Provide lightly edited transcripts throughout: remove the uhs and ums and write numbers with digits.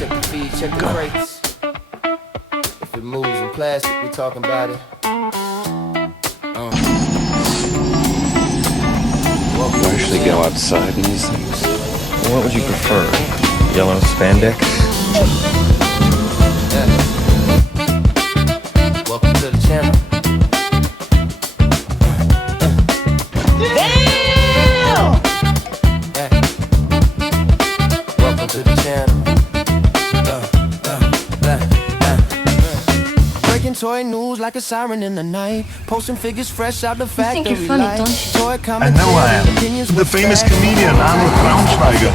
check the feed, check the brakes. If it moves in plastic, we talking about it. You actually go outside in these things? What would you prefer? Yellow spandex? Yeah. Welcome to the channel. Damn! Yeah. Welcome to the channel. Breaking toy news like a siren in the night. Posting figures fresh out the factory. think you're funny, don't you? Toy I know I am. The famous comedian Arnold Braunschweiger.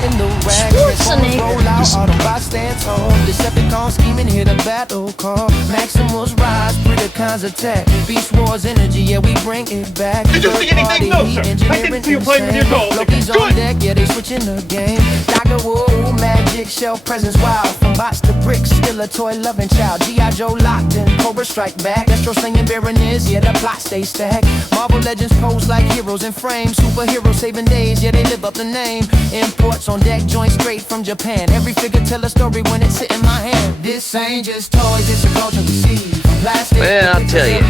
Decepticon scheming, hit a battle call. Maximus rise, Predacons attack. Beast Wars energy, yeah, we bring it back. Did you see anything? No, sir. I didn't see you playing with your dolls. Loki's on deck, yeah, they switching the game. Dr. Wu, magic, shell presence wild. From bots to bricks, still a toy loving child. G.I. Joe locked in, Cobra strike back. Destro slinging Baroness, yeah, the plot stays stacked. Marvel legends pose like heroes in frames. Superheroes saving days, yeah, they live up the name. Imports on deck, joints straight from Japan. Every figure tell a story when it's hit in my hand. This ain't just toys, it's a culture we see. Plastic, well, I'll tell you,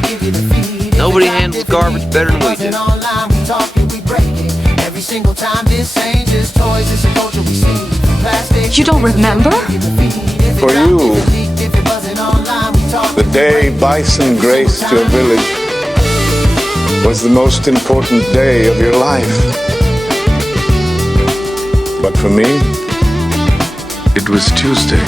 nobody handles garbage better than we do. Online, we talk it, we break it. Every single time, this ain't just toys, it's a culture we see. Plastic, You don't remember? For you, the day bison graced your village was the most important day of your life. But for me, it was Tuesday.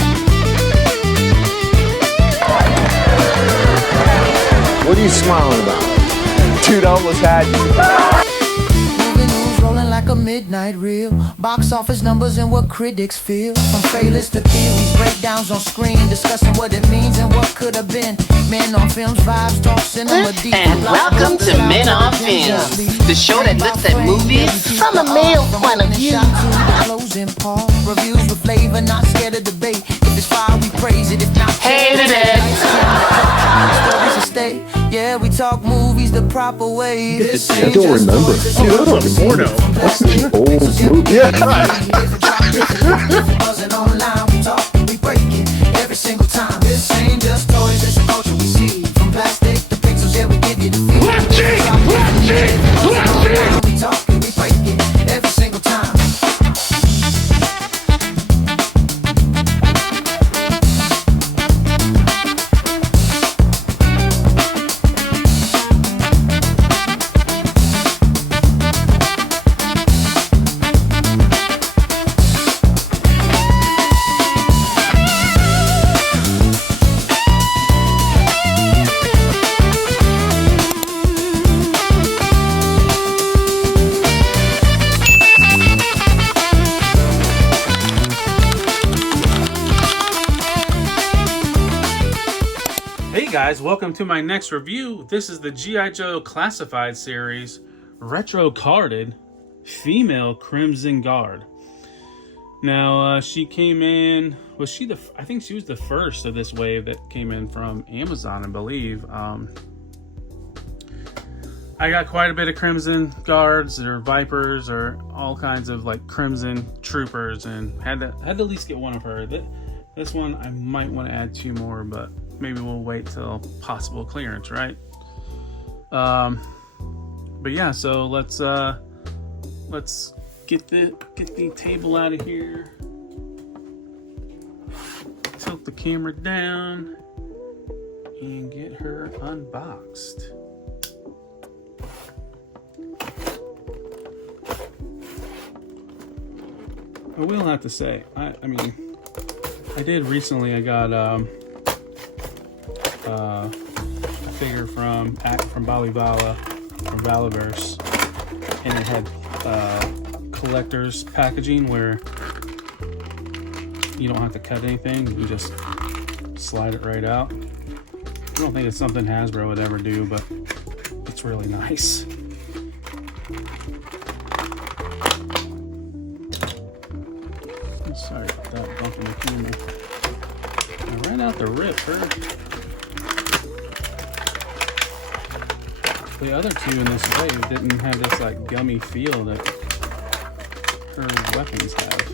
What are you smiling about? Dude, I almost had you. Moving news rolling like a midnight reel. Box office numbers and what critics feel. From failures to kills, breakdowns on screen, discussing what it means and what could have been. Men on films, vibes, talk cinema deep. And welcome to Men on Films, the show that looks at movies from a male point of view. Closing part, reviews with flavor, not scared of debate. If it's fire, we praise it. If not, Hated it. stories to stay. Yeah, we talk movies the proper way. This I don't remember. Dude, that was like a porno. That's such an old movie. Yeah. Buzzing online, we talk, we break it every single time. This ain't just toys, it's a culture we see. From plastic to pixels, yeah, we give you the feel. We talk, we break it every single time. Hey guys, welcome to my next review. This is the G.I. Joe Classified series, Retro Carded Female Crimson Guard. Now, she came in, I think she was the first of this wave that came in from Amazon, I believe. I got quite a bit of Crimson Guards, or Vipers, or all kinds of like Crimson Troopers, and had to at least get one of her. This one, I might want to add 2 more, but maybe we'll wait till possible clearance, right? But yeah, so let's get the table out of here. Tilt the camera down and get her unboxed. I will have to say, I mean, I did recently. I got a figure from Balivala, from Valaverse, and it had collector's packaging where you don't have to cut anything, you just slide it right out. I don't think it's something Hasbro would ever do, but it's really nice. Sorry about that, bumping the camera. Right out the rip, her. The other 2 in this wave didn't have this like gummy feel that her weapons have.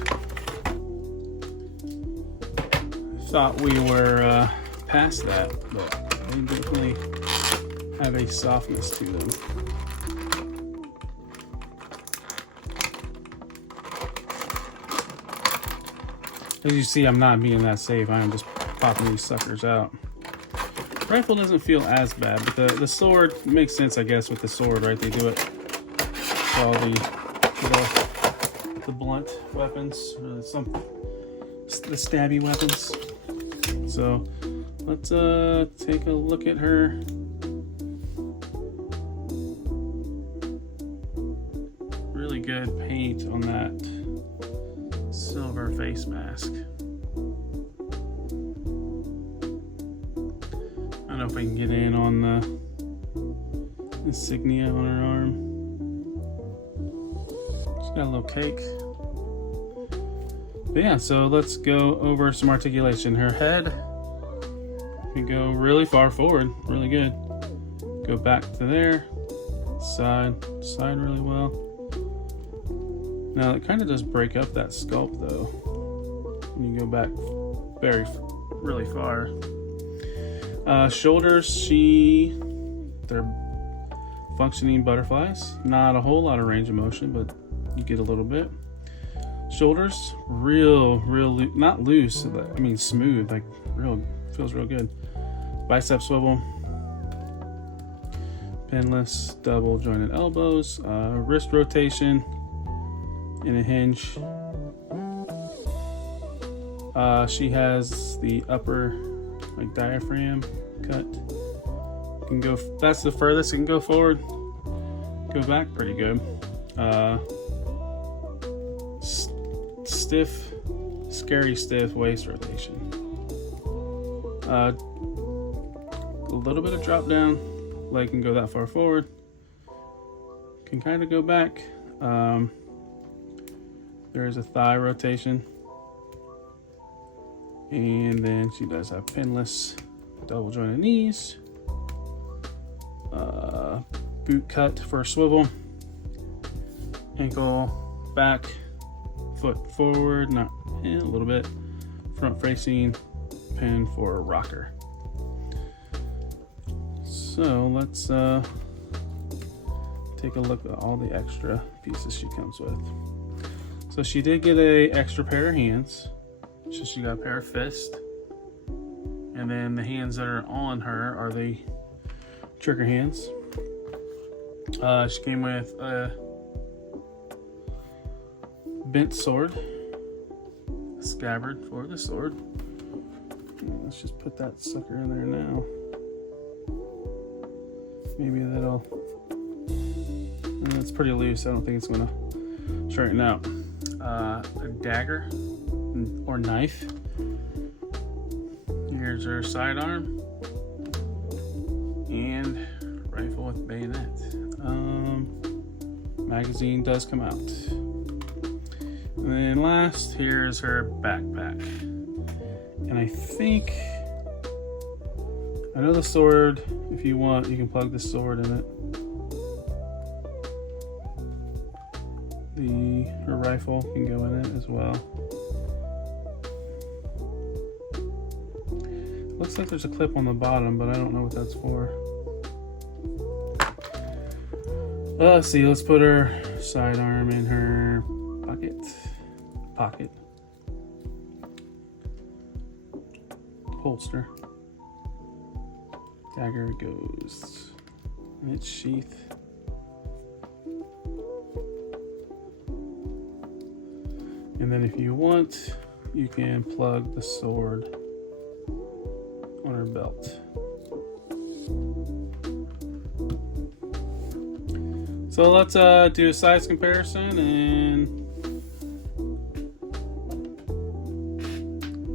thought we were past that, but they definitely have a softness to them. As you see, I'm not being that safe. I am just popping these suckers out. Rifle doesn't feel as bad, but the sword makes sense, I guess, with the sword, right? They do it with all the blunt weapons, the stabby weapons. So let's take a look at her. Really good paint on that silver face mask. I don't know if I can get in on the insignia on her arm. She's got a little cake. But yeah, so let's go over some articulation. Her head can go really far forward, really good. Go back to there, side really well. Now it kind of does break up that sculpt though. When you go back really far. Shoulders, they're functioning butterflies. Not a whole lot of range of motion, but you get a little bit. Shoulders, real not loose, I mean smooth, like feels real good. Bicep swivel. Pinless, double jointed elbows. Wrist rotation in a hinge. She has the upper like diaphragm cut. Can go. That's the furthest it can go forward. Go back pretty good. Scary stiff waist rotation. A little bit of drop down. Leg can go that far forward. Can kind of go back. There's a thigh rotation. And then she does have pinless double jointed knees. Boot cut for a swivel. Ankle back. Foot forward, a little bit. Front facing pin for a rocker. So let's take a look at all the extra pieces she comes with. So she did get a extra pair of hands. So she got a pair of fists. And then the hands that are on her are the trigger hands. She came with a bent sword, a scabbard for the sword. Let's just put that sucker in there now. Maybe that'll. It's pretty loose. I don't think it's gonna straighten out. A dagger or knife. Here's her sidearm and rifle with bayonet. Magazine does come out. And then last, here's her backpack. And I know the sword, if you want, you can plug the sword in it. Her rifle can go in it as well. Looks like there's a clip on the bottom, but I don't know what that's for. Let's see, let's put her sidearm in her pocket. Holster. Dagger goes in its sheath. And then if you want, you can plug the sword on her belt. So let's do a size comparison and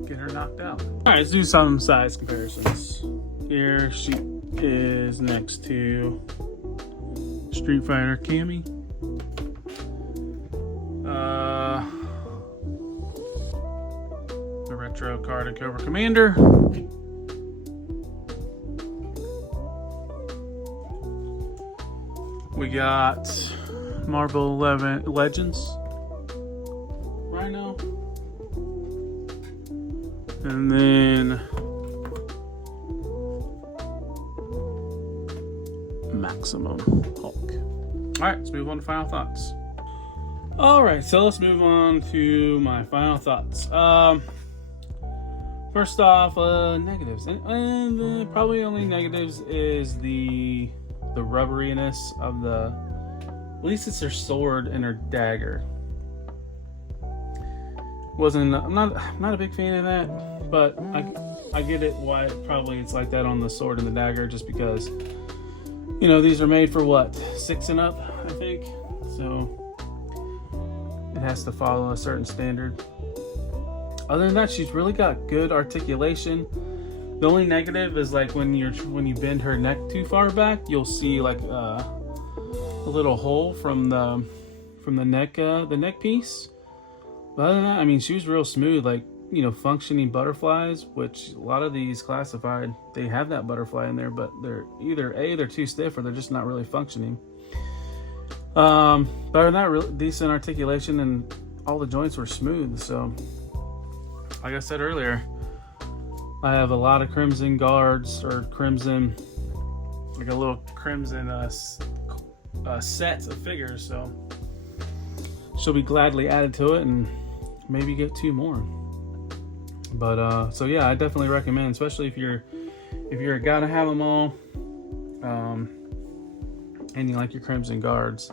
get her knocked out. All right, let's do some size comparisons. Here she is next to Street Fighter Cammy. The retro carded Cobra Commander. We got Marvel Legends Rhino. And And then Maximum Hulk. Alright, let's move on to final thoughts. Alright, so let's move on to my final thoughts. First off, negatives. And probably only negatives is the rubberiness of the, at least it's her sword and her dagger. I'm not a big fan of that, but I get it why probably it's like that on the sword and the dagger, just because, you know, these are made for what, 6 and up, I think. So it has to follow a certain standard. Other than that, she's really got good articulation. The only negative is like when you bend her neck too far back, you'll see like a little hole from the neck piece. But other than that, I mean, she was real smooth, like, you know, functioning butterflies, which a lot of these classified, they have that butterfly in there, but they're either they're too stiff or they're just not really functioning. But other than that, really decent articulation, and all the joints were smooth. So like I said earlier, I have a lot of crimson guards, or crimson, like a little crimson set of figures, so she'll be gladly added to it, and maybe get 2 more. But so yeah, I definitely recommend, especially if you're a guy to have them all, and you like your crimson guards.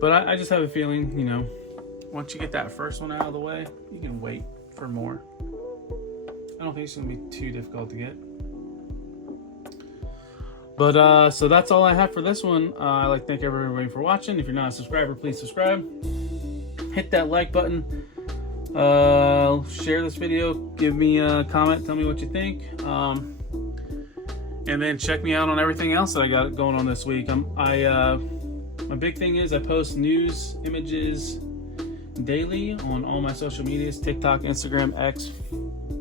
But I just have a feeling, you know, once you get that first one out of the way, you can wait for more. I don't think it's gonna be too difficult to get. But so that's all I have for this one. I'd like to thank everybody for watching. If you're not a subscriber, please subscribe. Hit that like button. Share this video. Give me a comment. Tell me what you think. And then check me out on everything else that I got going on this week. My big thing is I post news, images daily on all my social medias: TikTok, Instagram, X,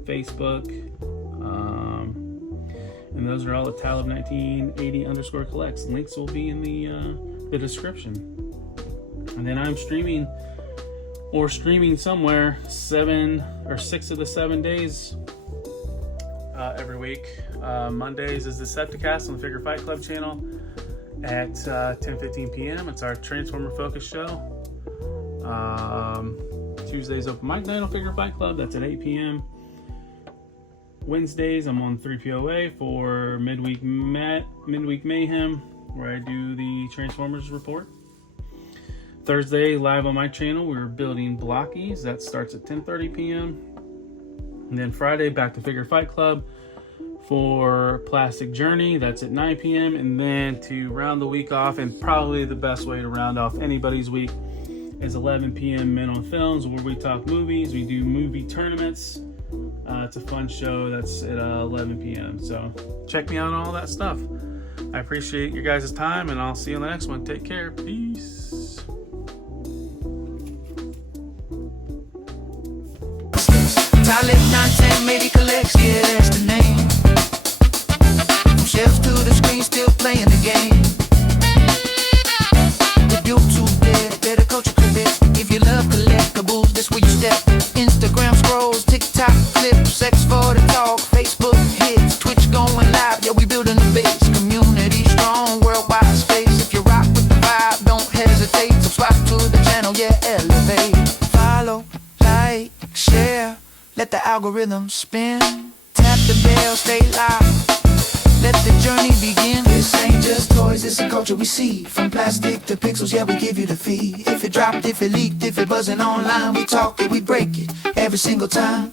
Facebook. And those are all at Talib1980_collects. Links will be in the description. And then I'm streaming somewhere 7 or 6 of the 7 days every week. Mondays is the Decepticast on the Figure Fight Club channel at 10:15 p.m. It's our Transformer focus show. Tuesdays open mic night on Figure Fight Club. That's at 8 p.m. Wednesdays I'm on 3POA for midweek mayhem, where I do the Transformers report. Thursday live on my channel, we're building blockies. That starts at 10:30 p.m. And then Friday back to Figure Fight Club for Plastic Journey. That's at 9 p.m. And then to round the week off, and probably the best way to round off anybody's week, is 11 p.m. Men on Films, where we talk movies. We do movie tournaments. It's a fun show. That's at 11 p.m. So check me out on all that stuff. I appreciate your guys' time, and I'll see you on the next one. Take care. Peace. Talib 1980 collects, yeah, that's the name. From shelves to the screen, still playing the game. The YouTube dead, better culture credit. If you love collectibles, this where you step. Instagram scrolls, TikTok clips, X for the talk, Facebook hits, Twitch going live. Yeah, we building a base, community strong, worldwide space. If you rock with the vibe, don't hesitate. Subscribe to the channel, yeah, elevate. Follow, like, share. Let the algorithm spin. Tap the bell, stay live. Let the journey begin. This ain't just toys, it's a culture we see. From plastic to pixels, yeah, we give you the fee. If it dropped, if it leaked, if it buzzing online, we talk it, we break it every single time.